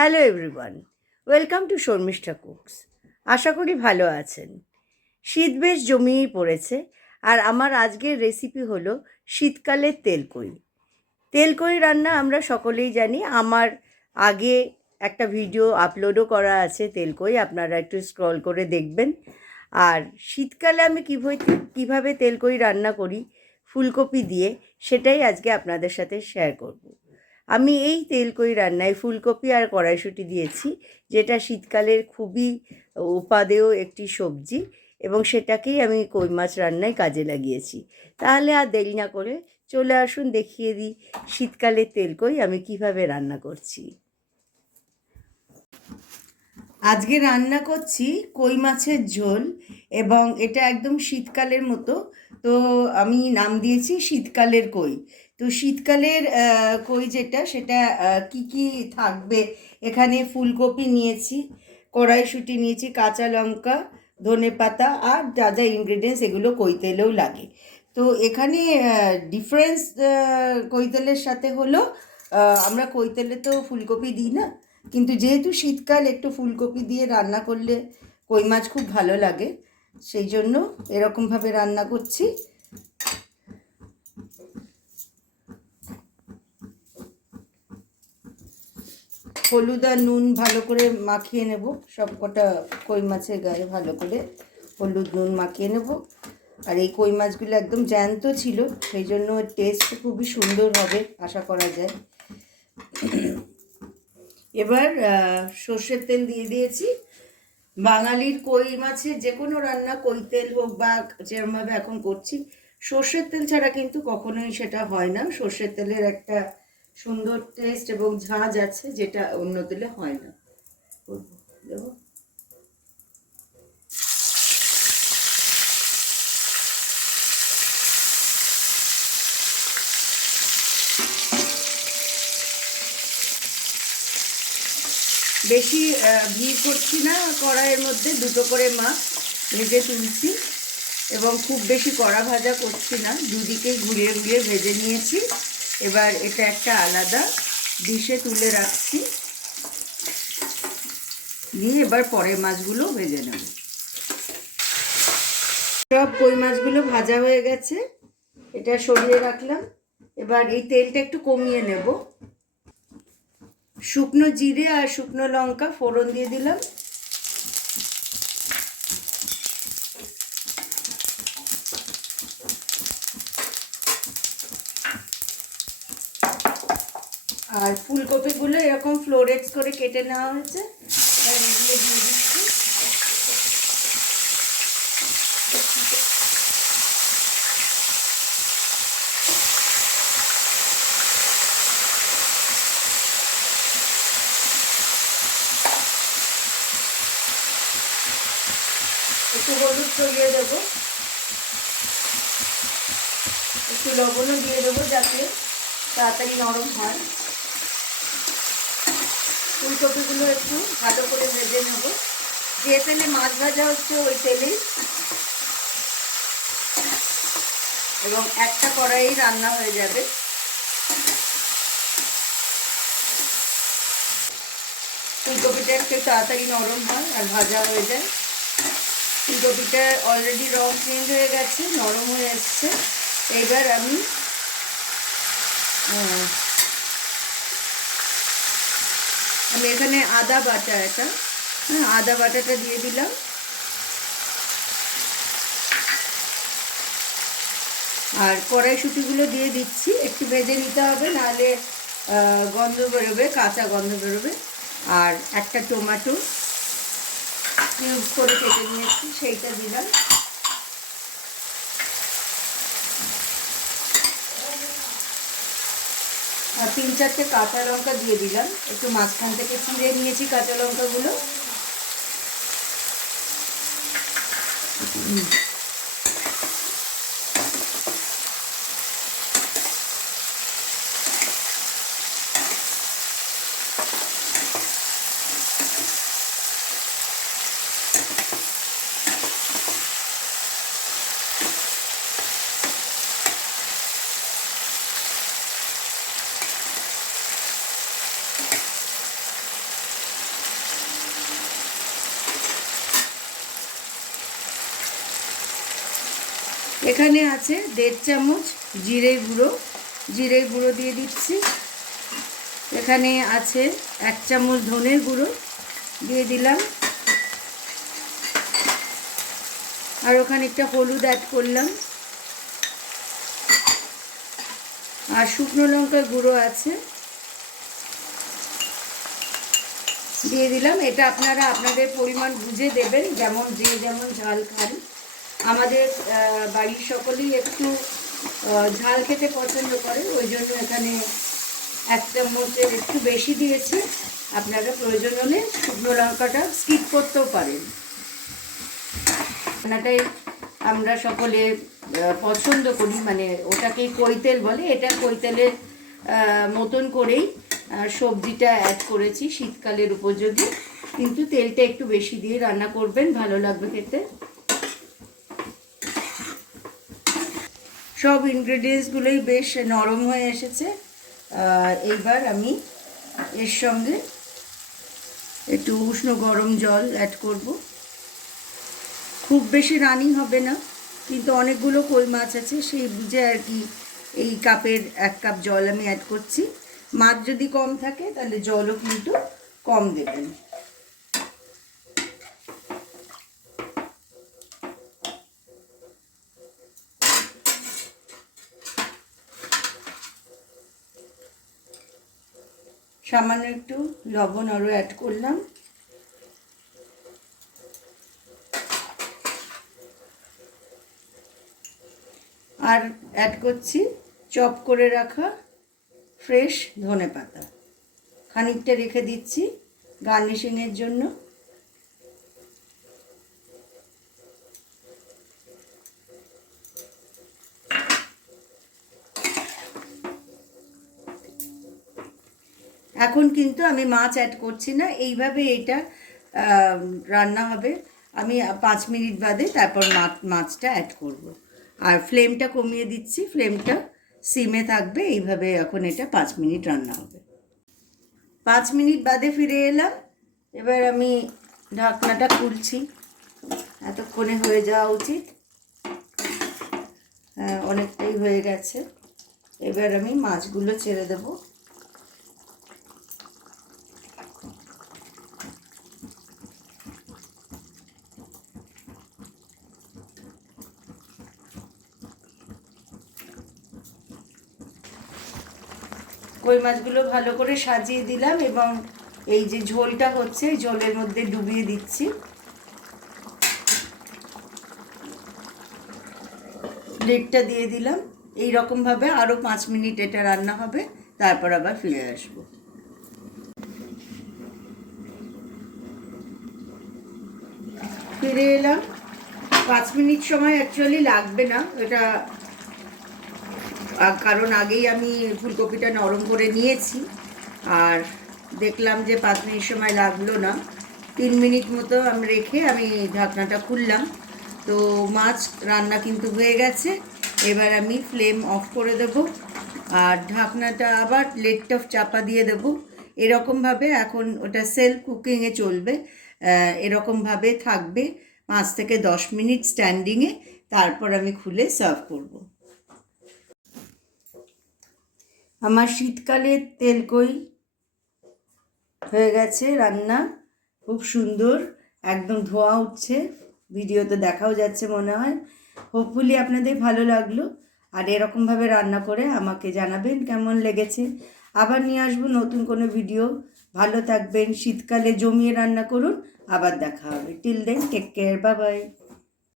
Hello everyone, welcome to Sharmistha cooks. আশা করি ভালো আছেন। শীত বেশ জমিয়েই পড়েছে, আর আমার আজকের রেসিপি হলো শীতকালের তেলকই। তেলকই রান্না আমরা সকলেই জানি। আমার আগে একটা ভিডিও আপলোডও করা আছে তেলকই, আপনারা একটু স্ক্রল করে দেখবেন। আর শীতকালে আমি কীভাবে তেলকই রান্না করি ফুলকপি দিয়ে, সেটাই আজকে আপনাদের সাথে শেয়ার করব। আমি এই তেলকই রান্নায় ফুলকপি আর কড়াইশুঁটি দিয়েছি, যেটা শীতকালের খুবই উপাদেয় একটি সবজি, এবং সেটাকেই আমি কই মাছ রান্নায় কাজে লাগিয়েছি। তাহলে আর দেরি না করে চলে আসুন, দেখিয়ে দিই শীতকালের তেলকই আমি কিভাবে রান্না করছি। আজকে রান্না করছি কই মাছের ঝোল, এবং এটা একদম শীতকালের মতো। তো আমি নাম দিয়েছি শীতকালের কই। তো শীতকালের কই যেটা, সেটা কি কি থাকবে এখানে: ফুলকপি নিয়েছি, কড়াইশুঁটি নিয়েছি, কাঁচা লঙ্কা, ধনেপাতা, আর যা যা ইনগ্রেডিয়েন্টস এগুলো কই তেলেও লাগে। তো এখানে ডিফারেন্স কই তেলের সাথে হলো, আমরা কই তেলে তো ফুলকপি দিই না, কিন্তু যেহেতু শীতকাল, একটু ফুলকপি দিয়ে রান্না করলে কই মাছ খুব ভালো লাগে, সেই জন্য এরকমভাবে রান্না করছি। হলুদ আর নুন ভালো করে মাখিয়ে নেব, সব কটা কই মাছের গায়ে ভালো করে হলুদ নুন মাখিয়ে নেব। আর এই কই মাছগুলো একদম জ্যান্ত ছিল, সেই জন্য টেস্ট খুবই সুন্দর হবে আশা করা যায়। এবার সর্ষের তেল দিয়ে দিয়েছি। বাঙালির কই মাছের যে কোনো রান্না, কই তেল হোক বা যেরকমভাবে এখন করছি, সর্ষের তেল ছাড়া কিন্তু কখনোই সেটা হয় না। সর্ষের তেলের একটা সুন্দর টেস্ট এবং ঝাঁঝ আছে, যেটা অন্য তেলে হয় না। দেখো, বেশি ভিড় করছি না, কড়াইয়ের মধ্যে দুটো করে মাছ ভেজে তুলছি, এবং খুব বেশি কড়া ভাজা করছি না, দুদিকেই ঘুরিয়ে ঘুরিয়ে ভেজে নিয়েছি। এবার এটা একটা আলাদা ডিশে তুলে রাখছি, দিয়ে এবার পরের মাছগুলো ভেজে নেব। সব কই মাছগুলো ভাজা হয়ে গেছে, এটা সরিয়ে রাখলাম। এবার এই তেলটা একটু কমিয়ে নেব। শুকনো জিরে আর শুকনো লঙ্কা ফোড়ন দিয়ে দিলাম। আর ফুলকপিগুলো এরকম ফ্লোরেক্স করে কেটে নেওয়া হয়েছে, এগুলো দিয়ে দিচ্ছি। একটু হলুদ ছড়িয়ে দেবো, একটু লবণও দিয়ে দেবো যাতে তাড়াতাড়ি নরম হয়। ফুলকপিগুলো একটু ভালো করে ভেজে নেব, যে তেলে মাছ ভাজা হচ্ছে ওই তেলেই, এবং একটা কড়াই রান্না হয়ে যাবে। ফুলকপিটা একটু তাড়াতাড়ি নরম হয় আর ভাজা হয়ে যায়। ফুলকপিটা অলরেডি রং চেঞ্জ হয়ে গেছে, নরম হয়ে এসছে। এইবার আমি এখানে আদা বাটা, আদা বাটাটা দিয়ে দিলাম। আর কড়াইশুঁটিগুলো দিয়ে দিচ্ছি, একটু ভেজে নিতে হবে, নাহলে গন্ধ বেরোবে, কাঁচা গন্ধ বেরোবে। আর একটা টমেটো কিউব করে কেটে নিয়েছি, সেইটা দিলাম। আর 3-4টে কাঁচা লঙ্কা দিয়ে দিলাম, একটু মাঝখান থেকে চিড়ে নিয়েছি কাঁচা লঙ্কাগুলো। এখানে আছে 1.5 চামচ জিরে গুঁড়ো দিয়ে দিচ্ছি। এখানে আছে 1 চামচ ধনের গুঁড়ো দিয়ে দিলাম, আর ওখানে একটা হলুদ অ্যাড করলাম, আর শুকনো লঙ্কার গুঁড়ো আছে দিয়ে দিলাম। এটা আপনারা আপনাদের পরিমাণ বুঝে দেবেন, যে যেমন ঝাল খান। আমাদের বাড়ির সকলেই একটু ঝাল খেতে পছন্দ করে, ওই জন্য এখানে 1 চামচের একটু বেশি দিয়েছি। আপনারা প্রয়োজন হলে শুকনো লঙ্কাটা স্কিপ করতেও পারেন। রান্নাটাই আমরা সকলে পছন্দ করি, মানে ওটাকে কৈতেল বলে। এটা কৈতেলের মতন করেই সবজিটা অ্যাড করেছি, শীতকালের উপযোগী। কিন্তু তেলটা একটু বেশি দিয়ে রান্না করবেন, ভালো লাগবে খেতে। সব ইনগ্রেডিয়েন্টসগুলোই বেশ নরম হয়ে এসেছে। এইবার আমি এর সঙ্গে একটু উষ্ণ গরম জল অ্যাড করব। খুব বেশি রানিং হবে না, কিন্তু অনেকগুলো কই মাছ আছে, সেই বুঝে আর কি এই কাপের 1 কাপ জল আমি অ্যাড করছি। মাছ যদি কম থাকে তাহলে জলও কিন্তু কম দেবেন। সামান্য একটু লবণ আরও অ্যাড করলাম। আর অ্যাড করছি চপ করে রাখা ফ্রেশ ধনেপাতা, খানিকটা রেখে দিচ্ছি গার্নিশিংয়ের জন্য। এখন কিন্তু আমি মাছ অ্যাড করছি না, এইভাবে এটা রান্না হবে। আমি 5 মিনিট বাদে তারপর মাছটা অ্যাড করব। আর ফ্লেমটা কমিয়ে দিচ্ছি, ফ্লেমটা সিমে থাকবে। এইভাবে এখন এটা 5 মিনিট রান্না হবে। 5 মিনিট বাদে ফিরে এলাম। এবার আমি ঢাকনাটা খুলছি, এতক্ষণে হয়ে যাওয়া উচিত। অনেকটাই হয়ে গেছে। এবার আমি মাছগুলো ছেড়ে দেবো। কই মাছগুলো ভালো করে সাজিয়ে দিলাম এবং এই যে ঝোলটা হচ্ছে ঝোলের মধ্যে ডুবিয়ে দিচ্ছি। লিডটা দিয়ে দিলাম। এই রকমভাবে আরও 5 মিনিট এটা রান্না হবে, তারপর আবার ফিরে আসব। ফিরে এলাম। 5 মিনিট সময় অ্যাকচুয়ালি লাগবে না এটা, কারণ আগেই আমি ফুলকপিটা নরম করে নিয়েছি। আর দেখলাম যে 5 মিনিট সময় লাগলো না, 3 মিনিট মতো আমি রেখে আমি ঢাকনাটা খুললাম। তো মাছ রান্না কিন্তু হয়ে গেছে। এবার আমি ফ্লেম অফ করে দেব আর ঢাকনাটা আবার লেটটা চাপা দিয়ে দেব। এরকমভাবে এখন ওটা সেলফ কুকিংয়ে চলবে, এরকমভাবে থাকবে 5 থেকে 10 মিনিট স্ট্যান্ডিংয়ে। তারপর আমি খুলে সার্ভ করব। আমার শীতকালের তেলকই হয়ে গেছে রান্না, খুব সুন্দর, একদম ধোঁয়া উঠছে, ভিডিওতে দেখাও যাচ্ছে মনে হয়। হোপফুলি আপনাদের ভালো লাগলো। আর এরকমভাবে রান্না করে আমাকে জানাবেন কেমন লেগেছে। আবার নিয়ে আসবো নতুন কোনো ভিডিও। ভালো থাকবেন, শীতকালে জমিয়ে রান্না করুন। আবার দেখা হবে। Till then take care, bye by.